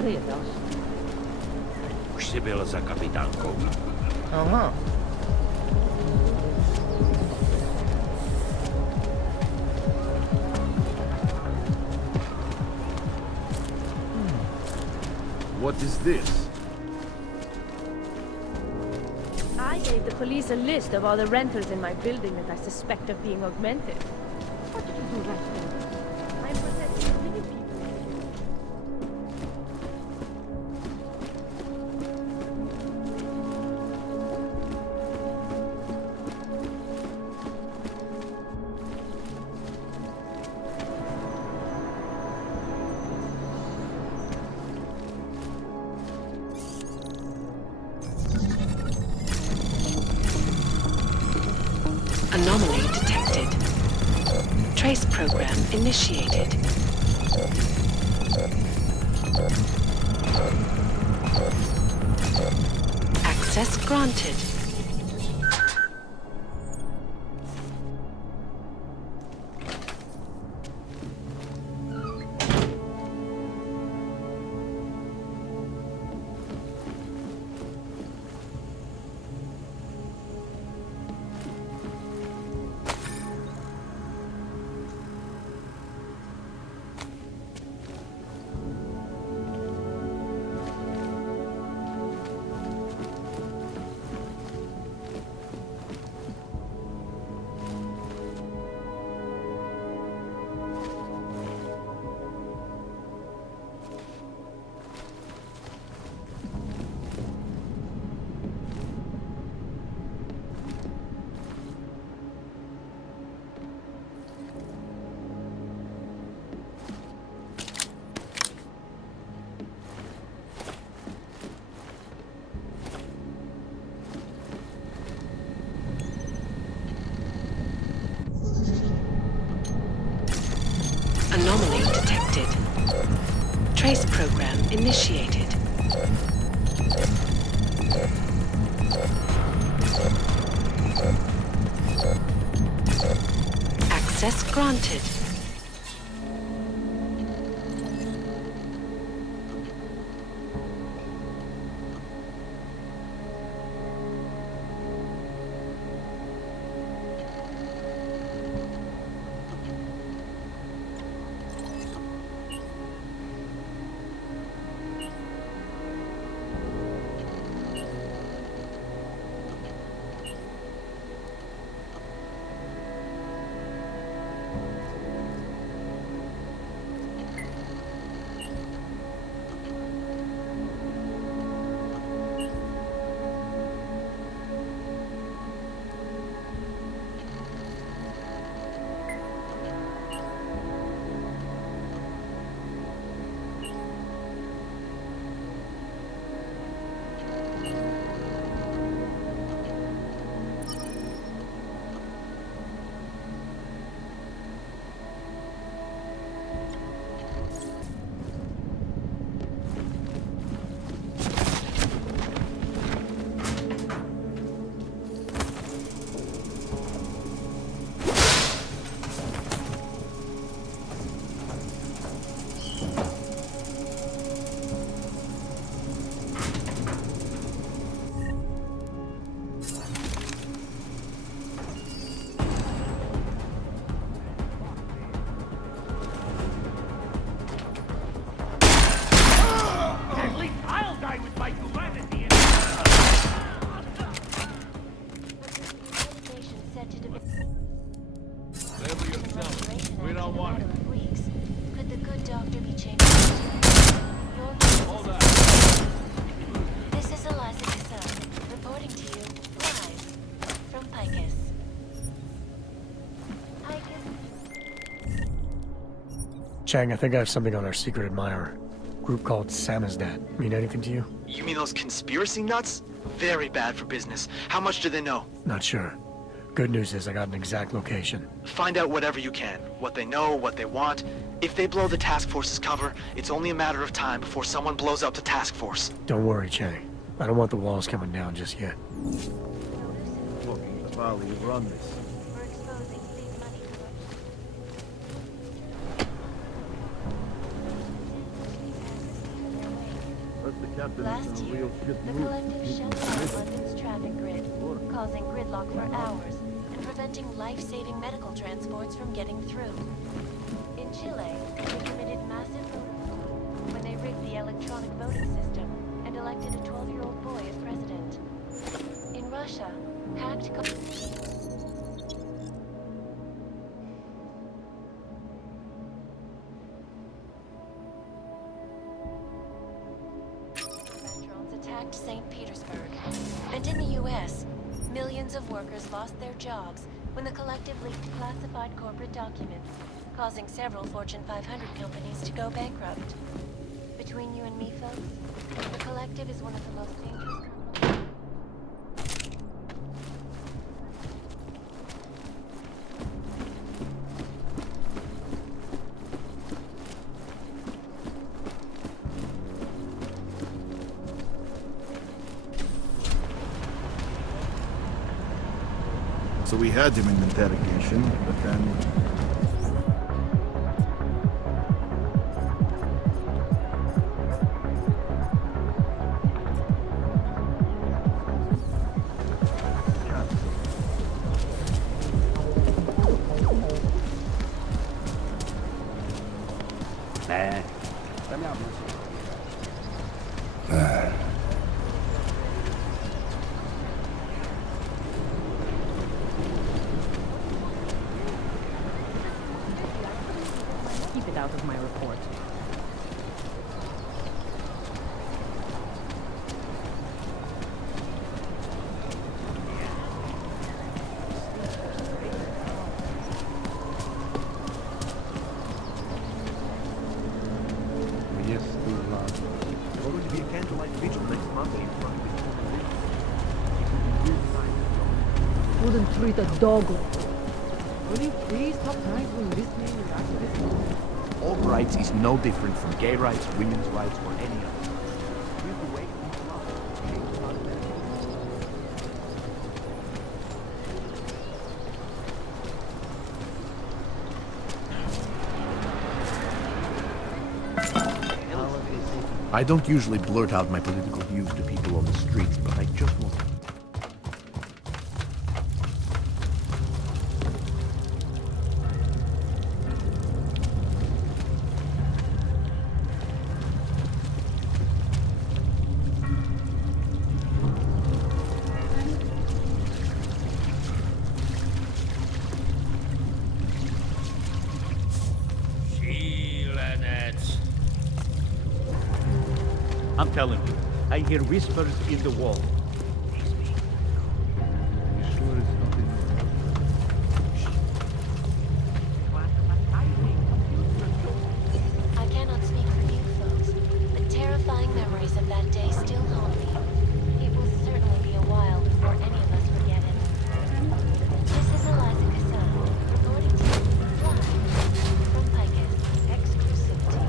redas. Už jsi byl za kapitánkou. Aha. What is this? I gave the police a list of all the rentals in my building that I suspect of being augmented. What did you do right then? I'm protecting the many people. Anomaly detected. Trace program initiated. Access granted. Anomaly detected. Trace program initiated. Access granted. We don't want it. Could the good doctor be changed? Hold on. This is Eliza Cassell, reporting to you live from Picus. Chang, I think I have something on our secret admirer. Group called Samizdat. Mean anything to you? You mean those conspiracy nuts? Very bad for business. How much do they know? Not sure. Good news is I got an exact location. Find out whatever you can. What they know, what they want. If they blow the task force's cover, it's only a matter of time before someone blows up the task force. Don't worry, Chang. I don't want the walls coming down just yet. Look, the Valley, you run this. For exposing big money corruption. The captain Last is in a year, real good the mood. collective shut down London's traffic grid, causing gridlock for hours and preventing life-saving medical transports from getting through. In Chile, they committed massive voter fraud when they rigged the electronic voting system and elected a 12-year-old boy as president. In Russia, hacked drones attacked St. Petersburg. And in the US, millions of workers lost their jobs when the collective leaked classified corporate documents, causing several Fortune 500 companies to go bankrupt. Between you and me, folks, the collective is one of the most dangerous companies. So we had him in interrogation, but then... Keep it out of my report. Yes, there's going to be a candlelight vigil next Monday in front of the Wouldn't treat a dog. Will you please stop trying to enlist me in your activism? All rights is no different from gay rights, women's rights, or any other. We have to wake people up and change how they I don't usually blurt out my political views to people on the streets, but I just want to. I'm telling you, I hear whispers in the wall. You sure it's not in I cannot speak for you folks, but terrifying memories of that day still haunt me. It will certainly be a while before any of us forget it. This is Eliza Cassan, reporting to you live from Picus. Exclusivity,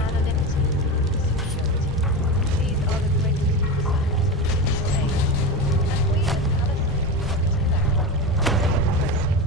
anonymity, security. These are the great desires of the Deus Ex. And we as Palestinians want to back information archives.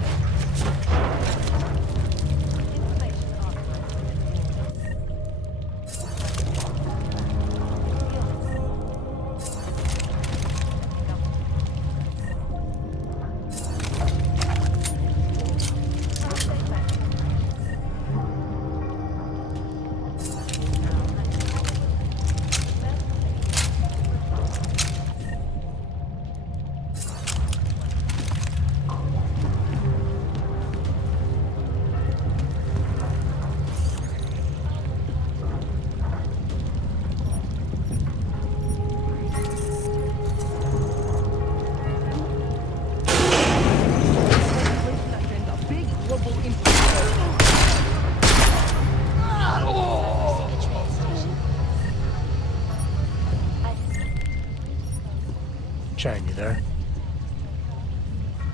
Chang, you there?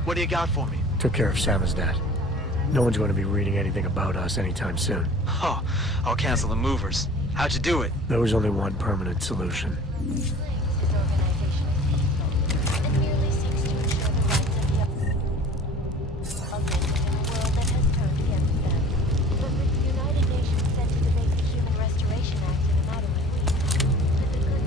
What do you got for me? Took care of Samizdat. No one's going to be reading anything about us anytime soon. Oh, I'll cancel the movers. How'd you do it? There was only one permanent solution. His organization is peaceful and merely seeks to ensure the rights of the authentic in a world that has turned against them. But with the United Nations set to debate the Human Restoration Act in a matter of weeks, and a good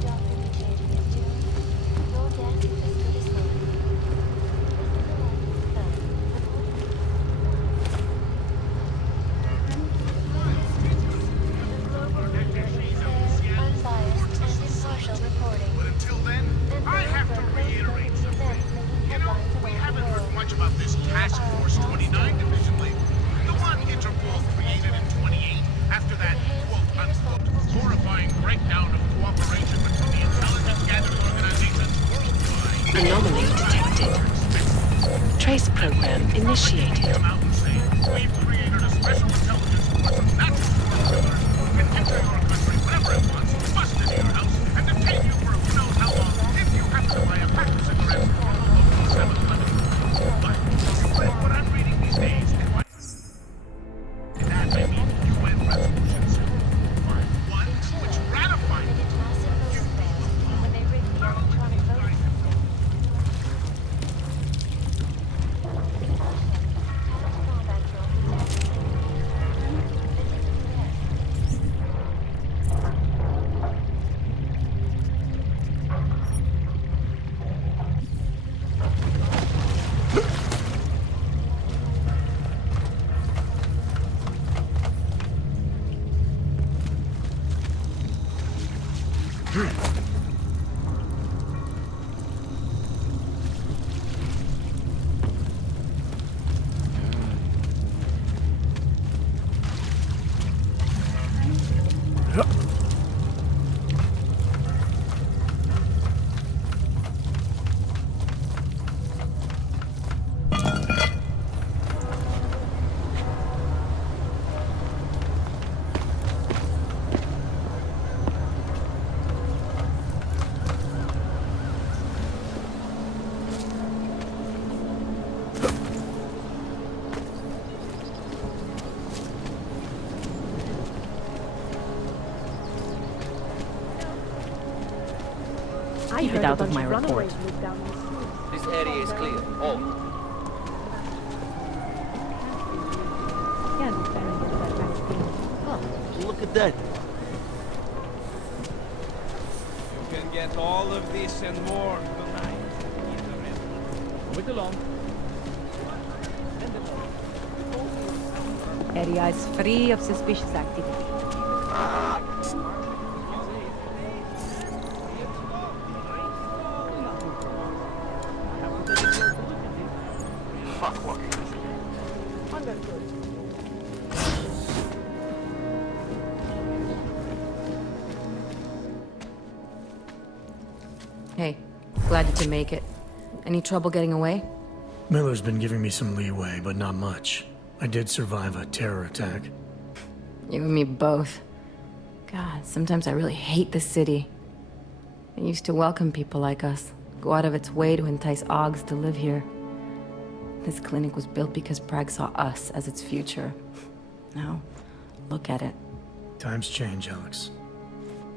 recording. But until then, And I have to reiterate something. You know, we haven't heard much about this Task Force 29 division lately. The one Interpol created in 28 after that quote-unquote horrifying breakdown of cooperation between the intelligence-gathering organizations worldwide. Anomaly detected. Trace program initiated. Come out and say, we've created a special intelligence force of natural born killers who can enter your country whenever it wants, bust into your house, and detain you for who knows how long if you happen to buy a pack of cigarettes from a local 7-Eleven. But you read what I'm reading these days, and by that I mean UN resolutions. One which ratified it. Massive voting bans when they rigged the electronic voting system. Past combat drone detected. This is a threat. I Keep it heard out a of bunch my of report. runaways moved down these streets. This area is clear. All. Can't be fair and get that vaccine. Oh, look at that. You can get all of this and more tonight. Move it along. Area is free of suspicious activity. Fuck, what? Hey, glad you could make it. Any trouble getting away? Miller's been giving me some leeway, but not much. I did survive a terror attack. You and me both. God, sometimes I really hate this city. It used to welcome people like us, go out of its way to entice Augs to live here. This clinic was built because Prague saw us as its future. Now, look at it. Times change, Alex.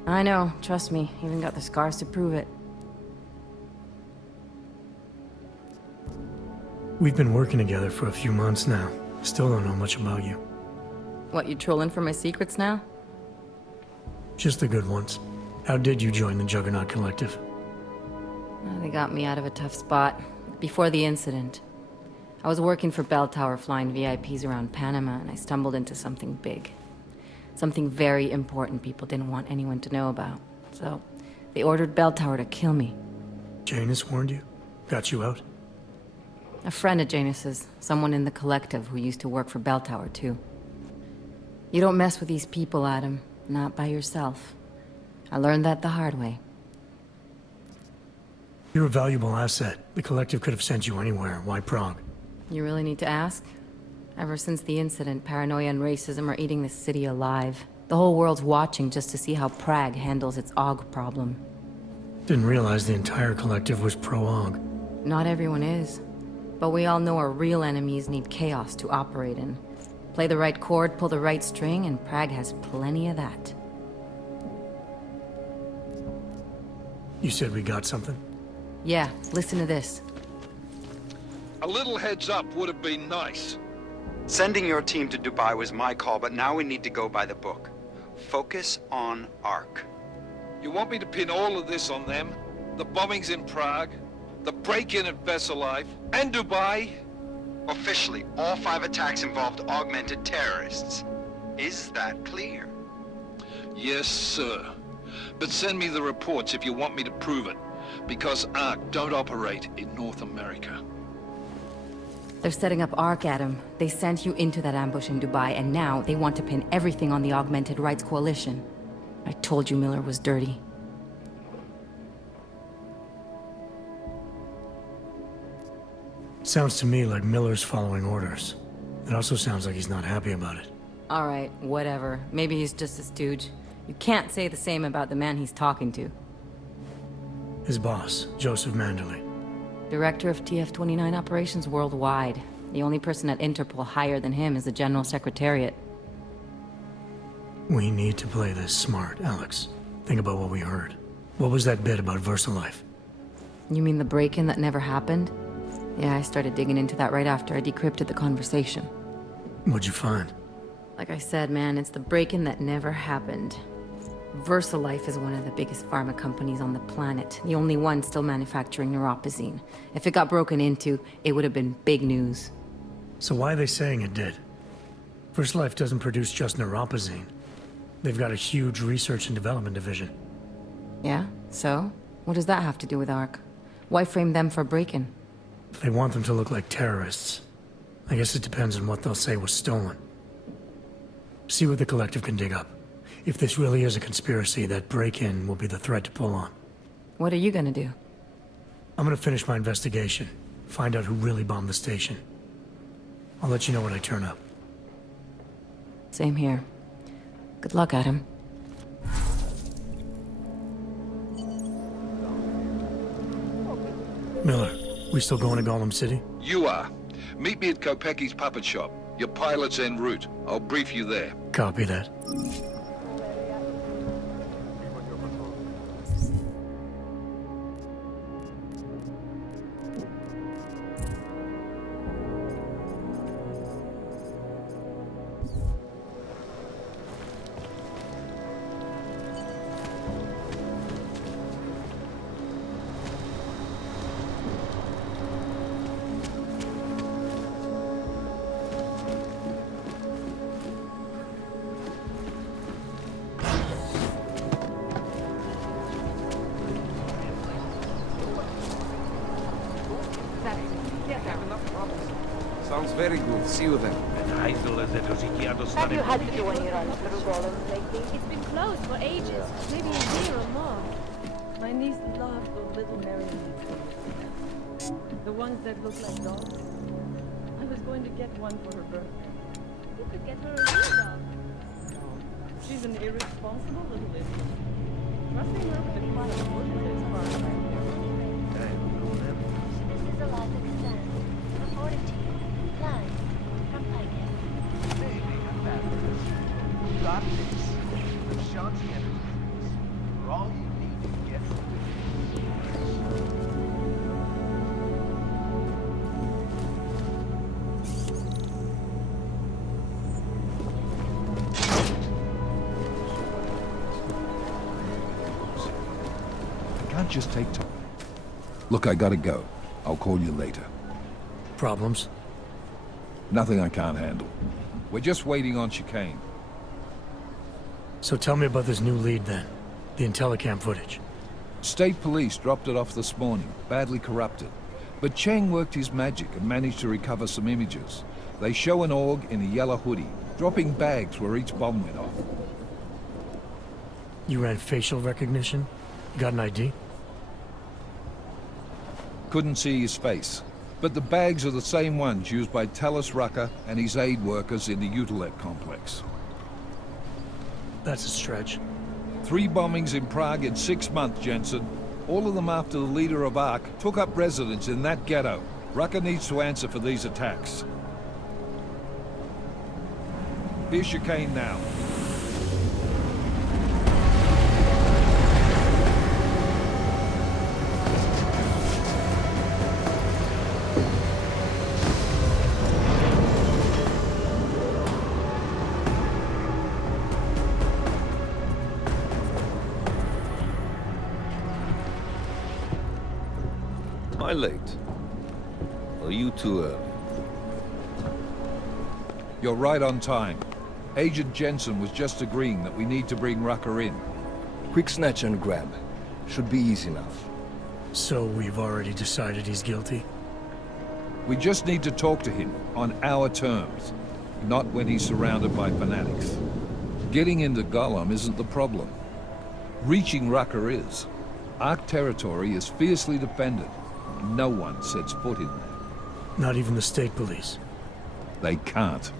I know, trust me, even got the scars to prove it. We've been working together for a few months now. Still don't know much about you. What, you trolling for my secrets now? Just the good ones. How did you join the Juggernaut Collective? They got me out of a tough spot. Before the incident, I was working for Bell Tower flying VIPs around Panama, and I stumbled into something big. Something very important people didn't want anyone to know about. So, they ordered Bell Tower to kill me. Janus warned you? Got you out? A friend of Janus's, someone in the collective who used to work for Bell Tower, too. You don't mess with these people, Adam. Not by yourself. I learned that the hard way. You're a valuable asset. The collective could have sent you anywhere. Why Prague? You really need to ask? Ever since the incident, paranoia and racism are eating this city alive. The whole world's watching just to see how Prague handles its AUG problem. Didn't realize the entire collective was pro-AUG. Not everyone is. But we all know our real enemies need chaos to operate in. Play the right chord, pull the right string, and Prague has plenty of that. You said we got something? Yeah, listen to this. A little heads up would have been nice. Sending your team to Dubai was my call, but now we need to go by the book. Focus on ARC. You want me to pin all of this on them? The bombings in Prague, the break-in at Veselife, and Dubai? Officially, all 5 attacks involved augmented terrorists. Is that clear? Yes, sir. But send me the reports if you want me to prove it. Because ARC don't operate in North America. They're setting up ARC, Adam. They sent you into that ambush in Dubai, and now they want to pin everything on the Augmented Rights Coalition. I told you Miller was dirty. Sounds to me like Miller's following orders. It also sounds like he's not happy about it. Alright, whatever. Maybe he's just a stooge. You can't say the same about the man he's talking to. His boss, Joseph Manderley. Director of TF-29 operations worldwide. The only person at Interpol higher than him is the General Secretariat. We need to play this smart, Alex. Think about what we heard. What was that bit about VersaLife? You mean the break-in that never happened? Yeah, I started digging into that right after I decrypted the conversation. What'd you find? Like I said, man, it's the break-in that never happened. VersaLife is one of the biggest pharma companies on the planet. The only one still manufacturing neuropozyne. If it got broken into, it would have been big news. So why are they saying it did? VersaLife doesn't produce just neuropozyne. They've got a huge research and development division. Yeah? So? What does that have to do with ARC? Why frame them for break-in? They want them to look like terrorists. I guess it depends on what they'll say was stolen. See what the collective can dig up. If this really is a conspiracy, that break-in will be the thread to pull on. What are you gonna do? I'm gonna finish my investigation. Find out who really bombed the station. I'll let you know when I turn up. Same here. Good luck, Adam. Miller, we still going to Gollum City? You are. Meet me at Kopecki's puppet shop. Your pilot's en route. I'll brief you there. Copy that. Sounds very good. See you then. Have you had to do any runs through Gollum lately? It's been closed for ages, maybe a year or more. My niece loved those little marionettes. The ones that look like dogs. I was going to get one for her birthday. You could get her a real dog. She's an irresponsible little idiot. Trusting her with the quiet bushes is far from This is Eliza Kazan, reporting to you, live from Picus. Got this. The Shanti Energy. For all you need to get I can't just take time. Look, I gotta go. I'll call you later. Problems? Nothing I can't handle. We're just waiting on chicane. So tell me about this new lead then. The Intellicam footage. State police dropped it off this morning, badly corrupted. But Cheng worked his magic and managed to recover some images. They show an org in a yellow hoodie, dropping bags where each bomb went off. You ran facial recognition? You got an ID? Couldn't see his face. But the bags are the same ones used by Talos Rucker and his aid workers in the Utilet complex. That's a stretch. 3 bombings in Prague in 6 months, Jensen. All of them after the leader of ARC took up residence in that ghetto. Rucker needs to answer for these attacks. Here's chicane now. Am I late? Or are you too early? You're right on time. Agent Jensen was just agreeing that we need to bring Rucker in. Quick snatch and grab. Should be easy enough. So we've already decided he's guilty? We just need to talk to him on our terms, not when he's surrounded by fanatics. Getting into Gollum isn't the problem. Reaching Rucker is. Ark territory is fiercely defended. No one sets foot in there. Not even the state police? They can't.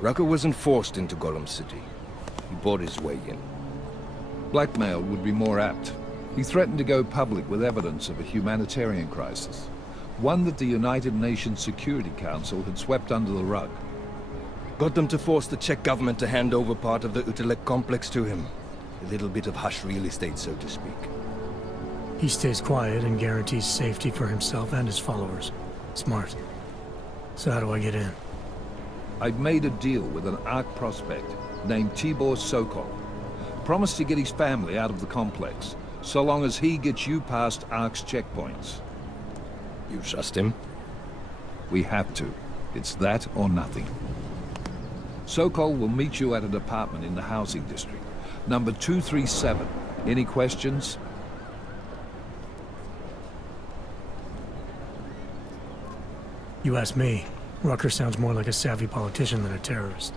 Rucker wasn't forced into Gollum City. He bought his way in. Blackmail would be more apt. He threatened to go public with evidence of a humanitarian crisis. One that the United Nations Security Council had swept under the rug. Got them to force the Czech government to hand over part of the Utelek complex to him. A little bit of hush real estate, so to speak. He stays quiet and guarantees safety for himself and his followers. Smart. So how do I get in? I've made a deal with an Ark prospect named Tibor Sokol. Promised to get his family out of the complex, so long as he gets you past Ark's checkpoints. You trust him? We have to. It's that or nothing. Sokol will meet you at an apartment in the housing district. Number 237. Any questions? You ask me. Rucker sounds more like a savvy politician than a terrorist.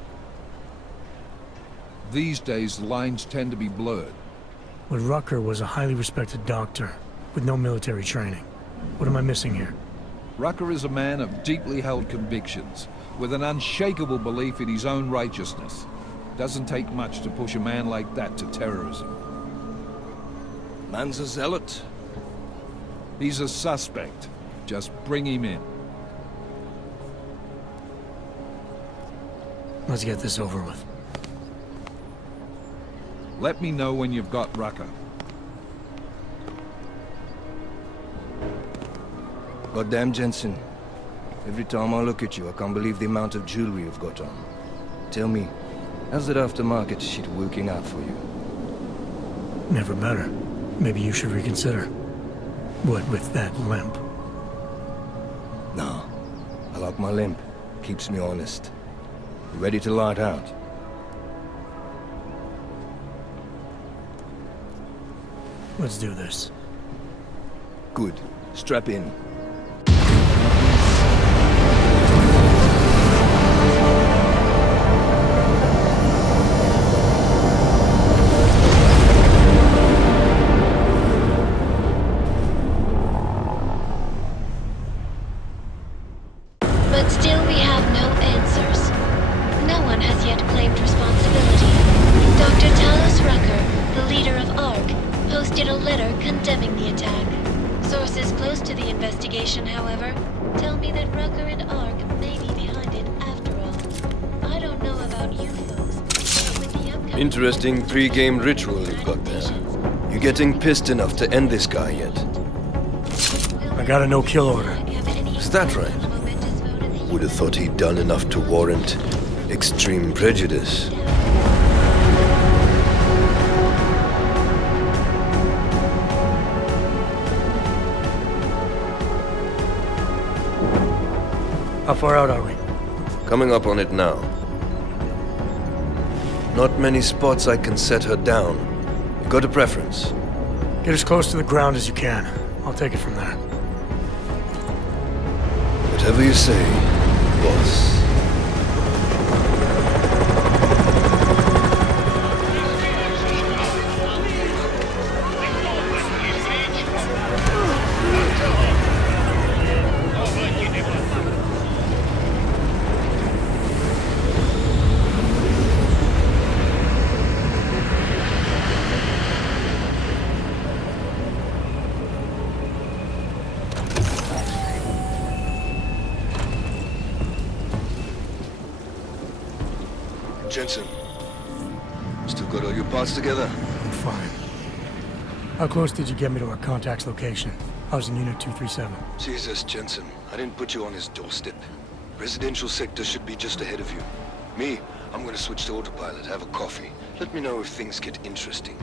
These days, lines tend to be blurred. But Rucker was a highly respected doctor, with no military training. What am I missing here? Rucker is a man of deeply held convictions, with an unshakable belief in his own righteousness. Doesn't take much to push a man like that to terrorism. Man's a zealot. He's a suspect. Just bring him in. Let's get this over with. Let me know when you've got Rucker. Goddamn, Jensen. Every time I look at you, I can't believe the amount of jewelry you've got on. Tell me, how's that aftermarket shit working out for you? Never better. Maybe you should reconsider. What with that limp? No. I like my limp. Keeps me honest. Ready to light out. Let's do this. Good. Strap in. But still we have no answers. No one has yet claimed responsibility. Dr. Talos Rucker, the leader of ARC, posted a letter condemning the attack. Sources close to the investigation, however, tell me that Rucker and ARC may be behind it after all. I don't know about you folks, but with the upcoming... Interesting pre-game ritual you've got there. You getting pissed enough to end this guy yet? I got a no-kill order. Is that right? Would have thought he'd done enough to warrant extreme prejudice. How far out are we? Coming up on it now. Not many spots I can set her down. You got a preference? Get as close to the ground as you can. I'll take it from there. Whatever you say, boss. Jensen, still got all your parts together? I'm fine. How close did you get me to our contact's location? I was in Unit 237. Jesus, Jensen, I didn't put you on his doorstep. Residential sector should be just ahead of you. Me, I'm gonna switch to autopilot, have a coffee. Let me know if things get interesting.